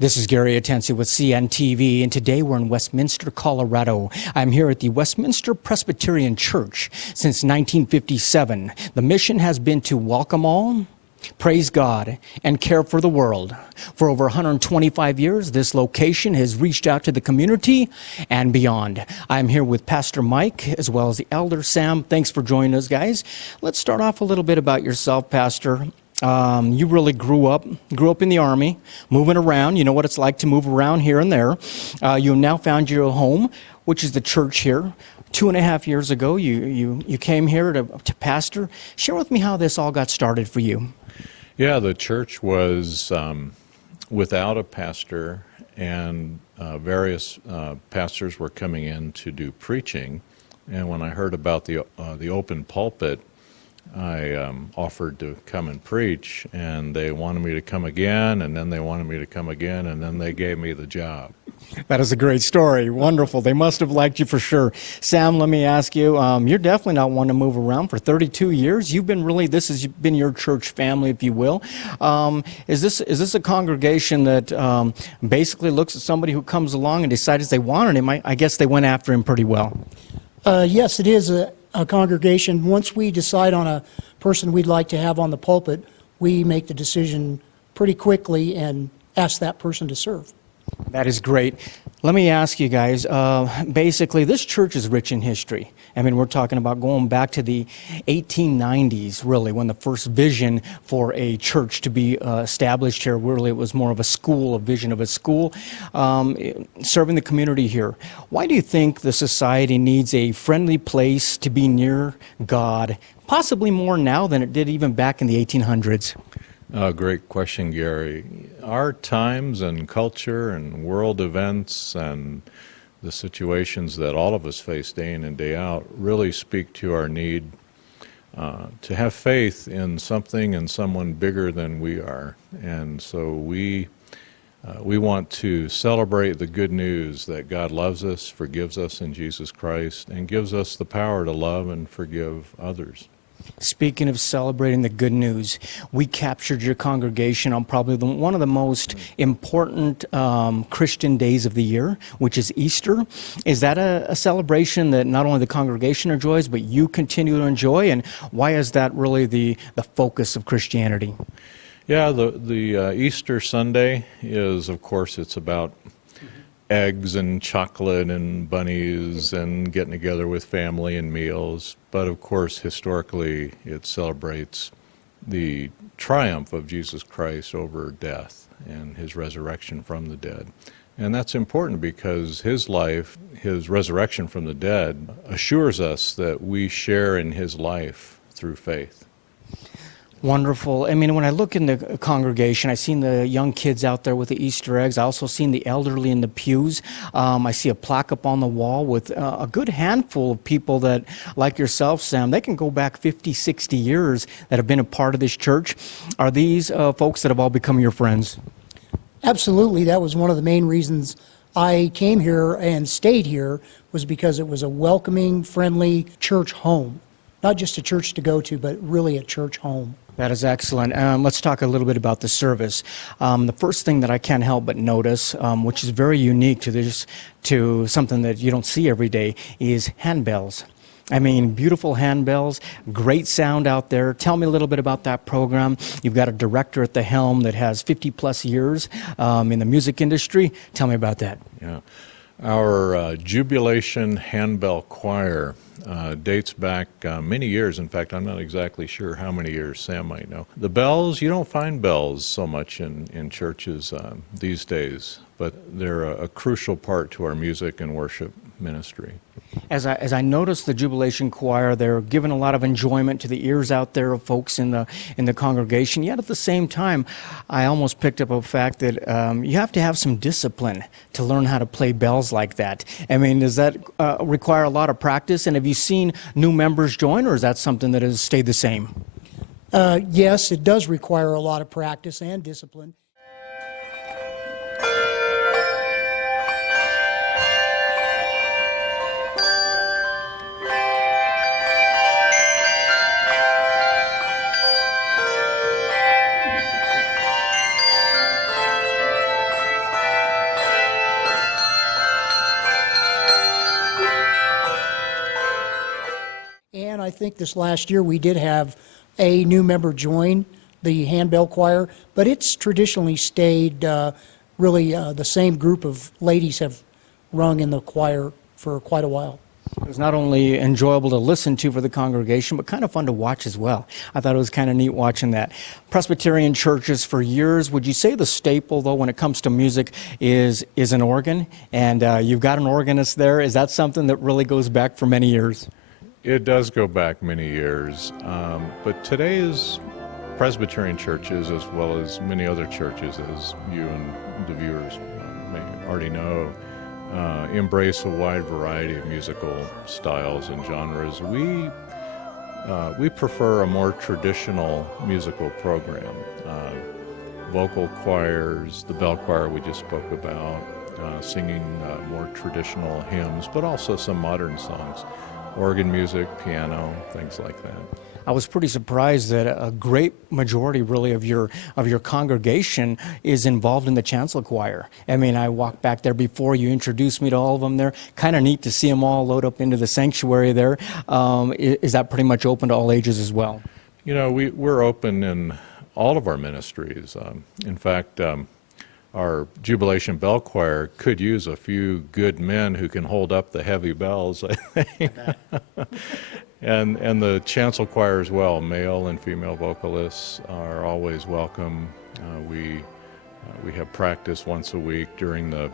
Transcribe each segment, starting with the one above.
This is Gary Atencio with CNTV, and today we're in Westminster, Colorado. I'm here at the Westminster Presbyterian Church since 1957. The mission has been to welcome all, praise God, and care for the world. For over 125 years, this location has reached out to the community and beyond. I'm here with Pastor Mike as well as the Elder Sam. Thanks for joining us, guys. Let's start off a little bit about yourself, Pastor. You really grew up in the Army, moving around. You know what it's like to move around here and there. You now found your home, which is the church here. 2.5 years ago, you came here to pastor. Share with me how this all got started for you. Yeah, the church was without a pastor, and various pastors were coming in to do preaching. And when I heard about the open pulpit, I offered to come and preach, and they wanted me to come again, and then they wanted me to come again, and then they gave me the job. That is a great story. Wonderful. They must have liked you for sure. Sam, let me ask you, you're definitely not one to move around for 32 years. This has been your church family, if you will. Is this a congregation that basically looks at somebody who comes along and decides they wanted him? I guess they went after him pretty well. Yes, it is a congregation. Once we decide on a person we'd like to have on the pulpit, we make the decision pretty quickly and ask that person to serve. That is great. Let me ask you guys, basically this church is rich in history. I mean, we're talking about going back to the 1890s, really, when the first vision for a church to be established here, really it was more of a vision of a school, serving the community here. Why do you think the society needs a friendly place to be near God, possibly more now than it did even back in the 1800s? Great question, Gary. Our times and culture and world events and the situations that all of us face day in and day out really speak to our need to have faith in something and someone bigger than we are. And so we want to celebrate the good news that God loves us, forgives us in Jesus Christ, and gives us the power to love and forgive others. Speaking of celebrating the good news, we captured your congregation on probably one of the most important Christian days of the year, which is Easter. Is that a celebration that not only the congregation enjoys, but you continue to enjoy? And why is that really the focus of Christianity? Yeah, the Easter Sunday is, of course, it's about eggs and chocolate and bunnies and getting together with family and meals. But of course, historically, it celebrates the triumph of Jesus Christ over death and his resurrection from the dead. And that's important because his life, his resurrection from the dead, assures us that we share in his life through faith. Wonderful. I mean, when I look in the congregation, I've seen the young kids out there with the Easter eggs. I also seen the elderly in the pews. I see a plaque up on the wall with a good handful of people that, like yourself, Sam, they can go back 50, 60 years that have been a part of this church. Are these folks that have all become your friends? Absolutely. That was one of the main reasons I came here and stayed here, was because it was a welcoming, friendly church home. Not just a church to go to, but really a church home. That is excellent. Let's talk a little bit about the service. The first thing that I can't help but notice, which is very unique to something that you don't see every day, is handbells. I mean, beautiful handbells, great sound out there. Tell me a little bit about that program. You've got a director at the helm that has 50 plus years in the music industry. Tell me about that. Yeah. Our Jubilation Handbell Choir dates back many years. In fact, I'm not exactly sure how many years. Sam might know. The bells, you don't find bells so much in churches these days, but they're a crucial part to our music and worship ministry. As I noticed the Jubilation Choir, they're giving a lot of enjoyment to the ears out there of folks in the congregation. Yet at the same time, I almost picked up a fact that you have to have some discipline to learn how to play bells like that. I mean, does that require a lot of practice? And have you seen new members join, or is that something that has stayed the same? Yes, it does require a lot of practice and discipline. think this last year we did have a new member join the handbell choir, but it's traditionally stayed really the same group of ladies have rung in the choir for quite a while. It was not only enjoyable to listen to for the congregation, but kind of fun to watch as well. I thought it was kind of neat watching that. Presbyterian churches for years, would you say the staple, though, when it comes to music is an organ? And you've got an organist there. Is that something that really goes back for many years? It does go back many years, but today's Presbyterian churches, as well as many other churches, as you and the viewers may already know, embrace a wide variety of musical styles and genres. We prefer a more traditional musical program. Vocal choirs, the bell choir we just spoke about, singing more traditional hymns, but also some modern songs. Organ music, piano, things like that. I was pretty surprised that a great majority, really, of your congregation is involved in the chancel choir. I mean, I walked back there before you introduced me to all of them there. Kind of neat to see them all load up into the sanctuary there. Is that pretty much open to all ages as well? You know, we're open in all of our ministries. In fact, our Jubilation Bell Choir could use a few good men who can hold up the heavy bells, I think. And the chancel choir as well, male and female vocalists are always welcome. We have practice once a week during the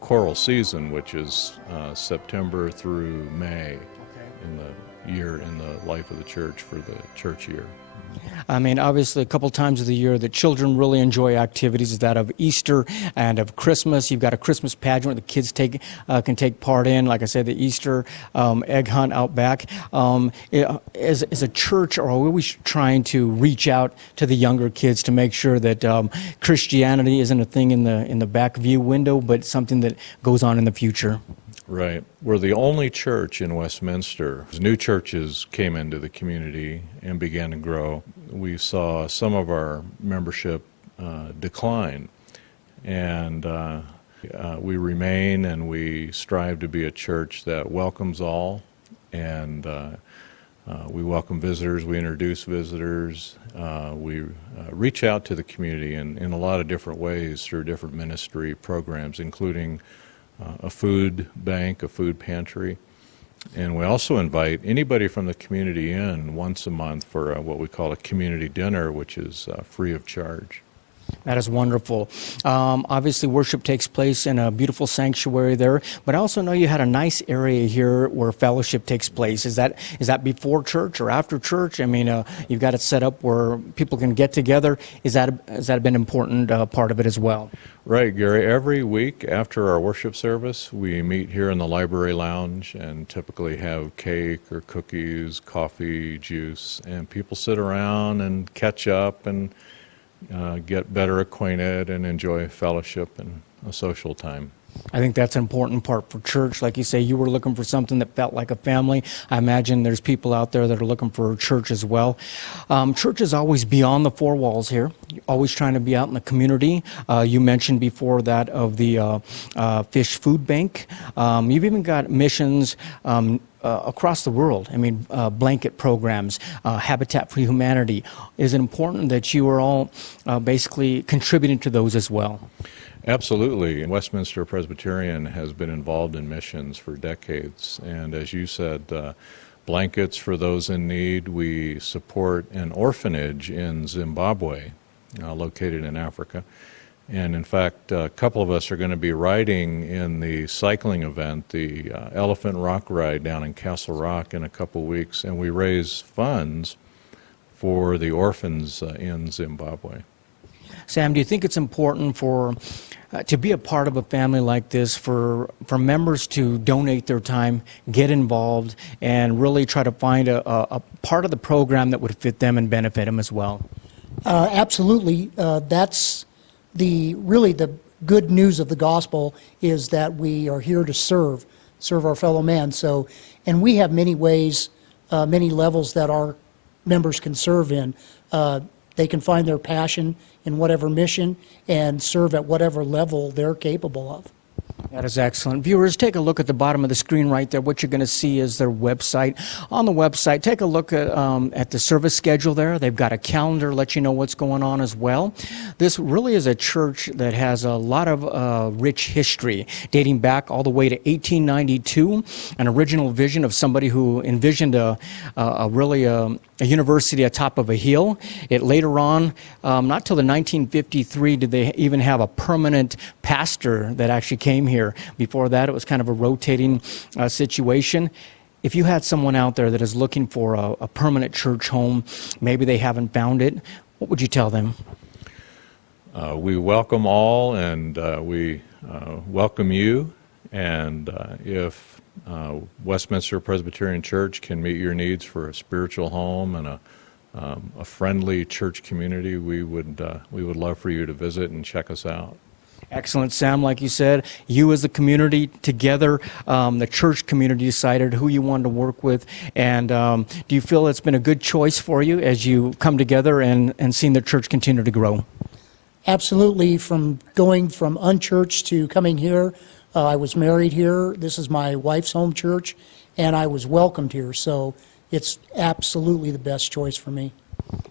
choral season, which is September through May in the year, in the life of the church for the church year. I mean, obviously, a couple times of the year that children really enjoy activities, that of Easter and of Christmas. You've got a Christmas pageant where the kids can take part in. Like I said, the Easter egg hunt out back. As a church, are we always trying to reach out to the younger kids to make sure that Christianity isn't a thing in the back view window, but something that goes on in the future? Right. We're the only church in Westminster. As new churches came into the community and began to grow, we saw some of our membership decline. And we remain and we strive to be a church that welcomes all. And we welcome visitors, we introduce visitors, we reach out to the community in a lot of different ways through different ministry programs, including a food bank, a food pantry, and we also invite anybody from the community in once a month for what we call a community dinner, which is free of charge. That is wonderful. Obviously, worship takes place in a beautiful sanctuary there, but I also know you had a nice area here where fellowship takes place. Is that before church or after church? I mean, you've got it set up where people can get together. Has that been an important part of it as well? Right, Gary. Every week after our worship service, we meet here in the library lounge and typically have cake or cookies, coffee, juice, and people sit around and catch up and get better acquainted and enjoy fellowship and a social time. I think that's an important part for church. Like you say, you were looking for something that felt like a family. I imagine there's people out there that are looking for church as well. Church is always beyond the four walls here, always trying to be out in the community. You mentioned before that of the fish food bank. You've even got missions across the world. I mean, blanket programs, Habitat for Humanity. Is it important that you are all basically contributing to those as well? Absolutely. Westminster Presbyterian has been involved in missions for decades. And as you said, blankets for those in need. We support an orphanage in Zimbabwe, located in Africa. And in fact, a couple of us are going to be riding in the cycling event, the Elephant Rock Ride down in Castle Rock in a couple of weeks. And we raise funds for the orphans in Zimbabwe. Sam, do you think it's important for to be a part of a family like this, for members to donate their time, get involved, and really try to find a part of the program that would fit them and benefit them as well? Absolutely. That's really the good news of the gospel, is that we are here to serve our fellow man. So, and we have many ways, many levels that our members can serve in. They can find their passion in whatever mission and serve at whatever level they're capable of. That is excellent. Viewers, take a look at the bottom of the screen right there. What you're going to see is their website. On the website, take a look at the service schedule there. They've got a calendar, let you know what's going on as well. This really is a church that has a lot of rich history, dating back all the way to 1892, an original vision of somebody who envisioned a university atop of a hill. It later on, not till the 1953 did they even have a permanent pastor that actually came here. Before that, it was kind of a rotating situation. If you had someone out there that is looking for a permanent church home, maybe they haven't found it, what would you tell them? We welcome all, and we welcome you. And if Westminster Presbyterian Church can meet your needs for a spiritual home and a friendly church community, we would love for you to visit and check us out. Excellent, Sam. Like you said, you as a community together, the church community decided who you wanted to work with. And do you feel it's been a good choice for you as you come together and seen the church continue to grow? Absolutely. From going from unchurched to coming here, I was married here. This is my wife's home church, and I was welcomed here. So it's absolutely the best choice for me.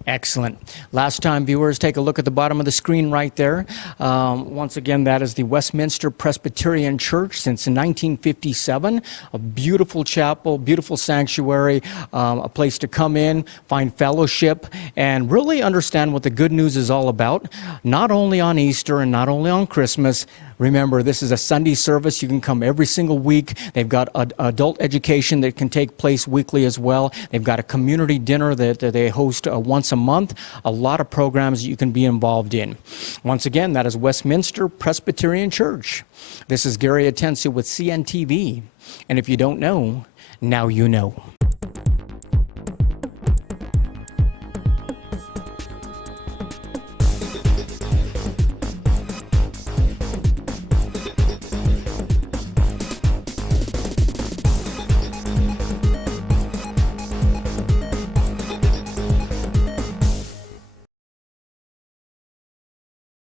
Excellent. Last time, viewers, take a look at the bottom of the screen right there. Once again, that is the Westminster Presbyterian Church since 1957. A beautiful chapel, beautiful sanctuary, a place to come in, find fellowship, and really understand what the good news is all about. Not only on Easter and not only on Christmas. Remember, this is a Sunday service. You can come every single week. They've got adult education that can take place weekly as well. They've got a community dinner that they host once a month. A lot of programs you can be involved in. Once again, that is Westminster Presbyterian Church. This is Gary Atencio with CNTV. And if you don't know, now you know.